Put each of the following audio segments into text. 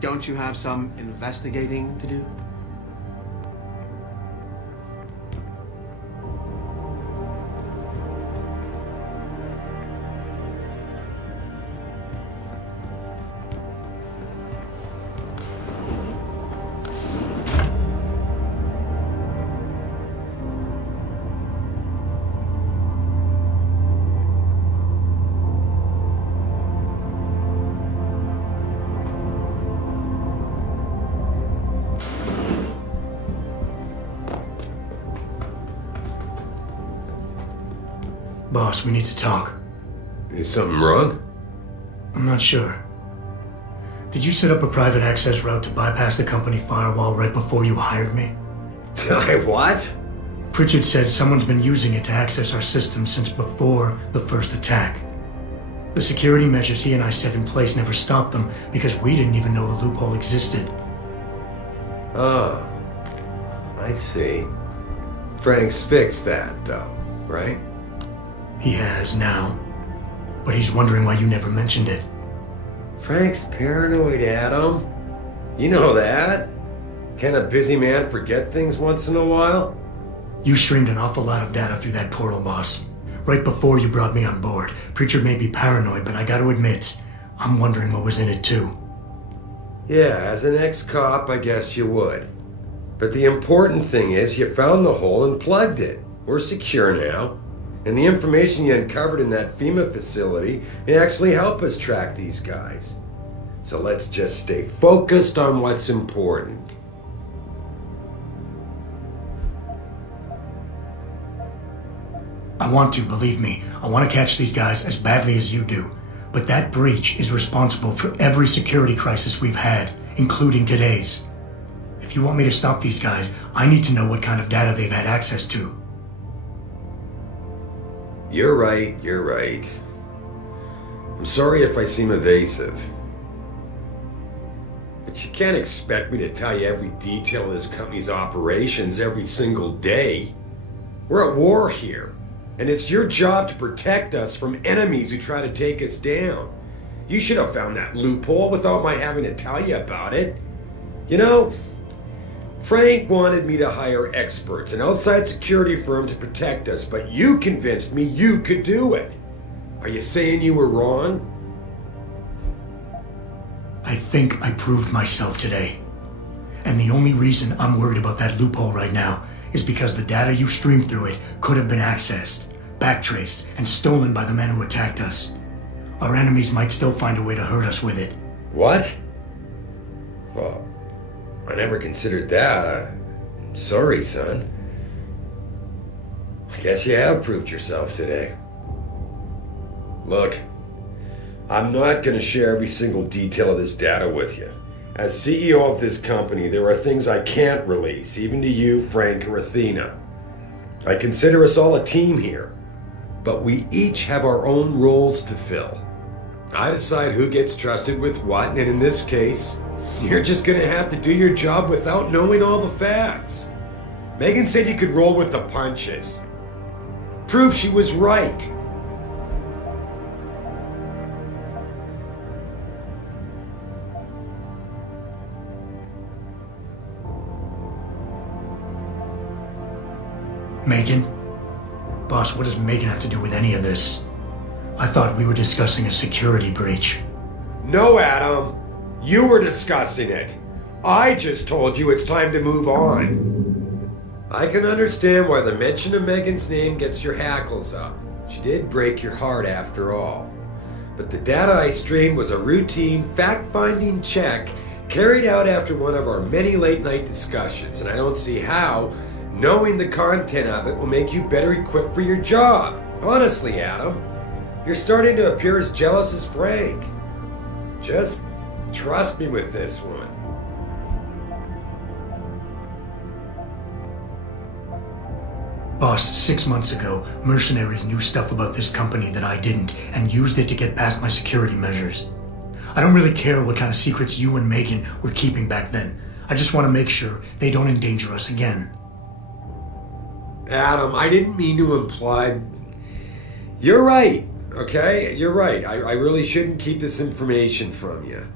Don't you have some investigating to do? Boss, we need to talk. Is something wrong? I'm not sure. Did you set up a private access route to bypass the company firewall right before you hired me? I what? Pritchard said someone's been using it to access our system since before the first attack. The security measures he and I set in place never stopped them because we didn't even know the loophole existed. Oh, I see. Frank's fixed that, though, right? He has now, but he's wondering why you never mentioned it. Frank's paranoid, Adam. You know that. Can a busy man forget things once in a while? You streamed an awful lot of data through that portal, boss. Right before you brought me on board. Pritchard may be paranoid, but I gotta admit, I'm wondering what was in it too. Yeah, as an ex-cop, I guess you would. But the important thing is you found the hole and plugged it. We're secure now. And the information you uncovered in that FEMA facility may actually help us track these guys. So let's just stay focused on what's important. I want to, believe me. I want to catch these guys as badly as you do. But that breach is responsible for every security crisis we've had, including today's. If you want me to stop these guys, I need to know what kind of data they've had access to. You're right. I'm sorry if I seem evasive. But you can't expect me to tell you every detail of this company's operations every single day. We're at war here, and it's your job to protect us from enemies who try to take us down. You should have found that loophole without my having to tell you about it. You know, Frank wanted me to hire experts, an outside security firm to protect us, but you convinced me you could do it. Are you saying you were wrong? I think I proved myself today. And the only reason I'm worried about that loophole right now is because the data you streamed through it could have been accessed, backtraced, and stolen by the men who attacked us. Our enemies might still find a way to hurt us with it. What? Well, I never considered that. I'm sorry, son. I guess you have proved yourself today. Look, I'm not going to share every single detail of this data with you. As CEO of this company, there are things I can't release, even to you, Frank, or Athena. I consider us all a team here, but we each have our own roles to fill. I decide who gets trusted with what, and in this case, you're just gonna have to do your job without knowing all the facts. Megan said you could roll with the punches. Prove she was right. Megan? Boss, what does Megan have to do with any of this? I thought we were discussing a security breach. No, Adam. You were discussing it. I just told you it's time to move on. I can understand why the mention of Megan's name gets your hackles up. She did break your heart after all. But the data I streamed was a routine fact-finding check carried out after one of our many late-night discussions, and I don't see how knowing the content of it will make you better equipped for your job. Honestly, Adam, you're starting to appear as jealous as Frank. Just trust me with this one. Boss, 6 months ago, mercenaries knew stuff about this company that I didn't and used it to get past my security measures. I don't really care what kind of secrets you and Megan were keeping back then. I just want to make sure they don't endanger us again. Adam, I didn't mean to imply... You're right, okay? You're right. I really shouldn't keep this information from you.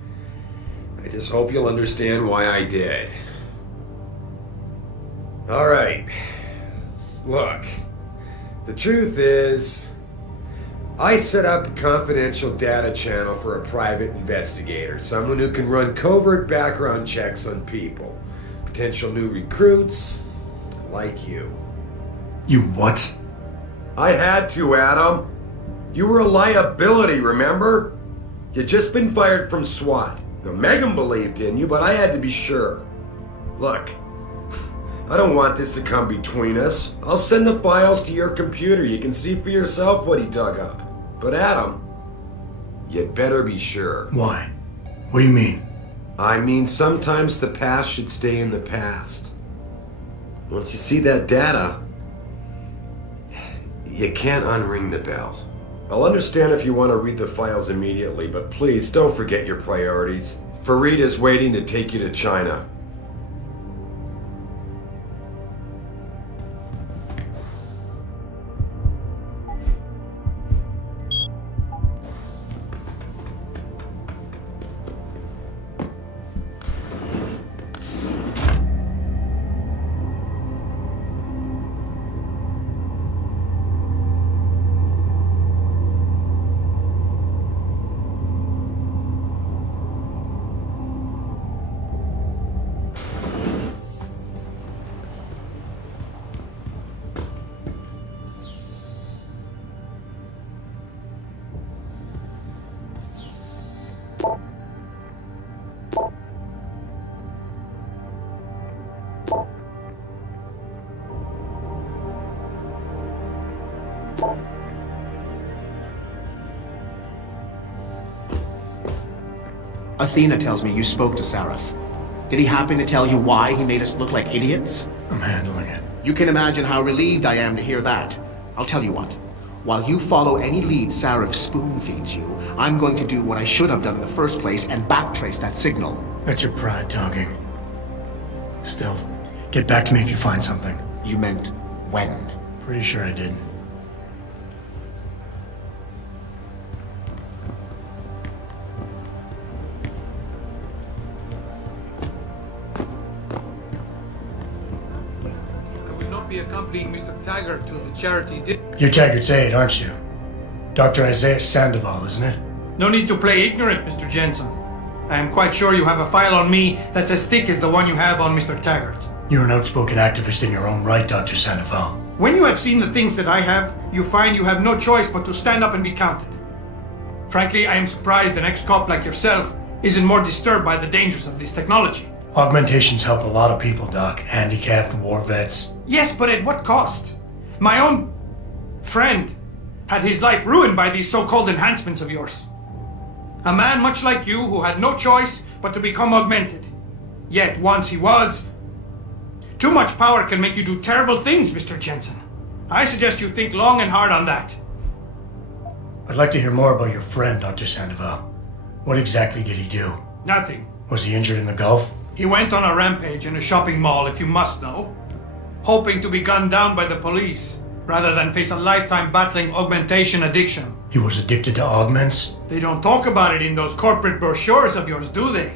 I just hope you'll understand why I did. Alright. Look, the truth is, I set up a confidential data channel for a private investigator, someone who can run covert background checks on people, potential new recruits, like you. You what? I had to, Adam. You were a liability, remember? You'd just been fired from SWAT. Now, Megan believed in you, but I had to be sure. Look, I don't want this to come between us. I'll send the files to your computer. You can see for yourself what he dug up. But Adam, you'd better be sure. Why? What do you mean? I mean, sometimes the past should stay in the past. Once you see that data, you can't unring the bell. I'll understand if you want to read the files immediately, but please don't forget your priorities. Farid is waiting to take you to China. Athena tells me you spoke to Sarif. Did he happen to tell you why he made us look like idiots? I'm handling it. You can imagine how relieved I am to hear that. I'll tell you what. While you follow any lead Sarif spoon-feeds you, I'm going to do what I should have done in the first place and backtrace that signal. That's your pride talking. Still, get back to me if you find something. You meant when? Pretty sure I didn't. Be accompanying Mr. Taggart to the charity You're Taggart's aide, aren't you? Dr. Isaiah Sandoval, isn't it? No need to play ignorant, Mr. Jensen. I am quite sure you have a file on me that's as thick as the one you have on Mr. Taggart. You're an outspoken activist in your own right, Dr. Sandoval. When you have seen the things that I have, you find you have no choice but to stand up and be counted. Frankly, I am surprised an ex-cop like yourself isn't more disturbed by the dangers of this technology. Augmentations help a lot of people, Doc. Handicapped, war vets. Yes, but at what cost? My own friend had his life ruined by these so-called enhancements of yours. A man much like you who had no choice but to become augmented. Yet once he was... Too much power can make you do terrible things, Mr. Jensen. I suggest you think long and hard on that. I'd like to hear more about your friend, Dr. Sandoval. What exactly did he do? Nothing. Was he injured in the Gulf? He went on a rampage in a shopping mall, if you must know, hoping to be gunned down by the police, rather than face a lifetime battling augmentation addiction. He was addicted to augments? They don't talk about it in those corporate brochures of yours, do they?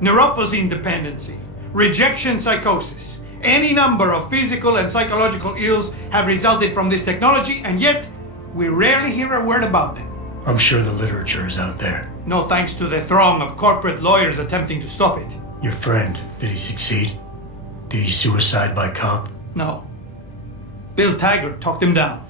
Neuropathy dependency, rejection psychosis, any number of physical and psychological ills have resulted from this technology, and yet we rarely hear a word about them. I'm sure the literature is out there. No thanks to the throng of corporate lawyers attempting to stop it. Your friend, did he succeed? Did he suicide by cop? No. Bill Taggart talked him down.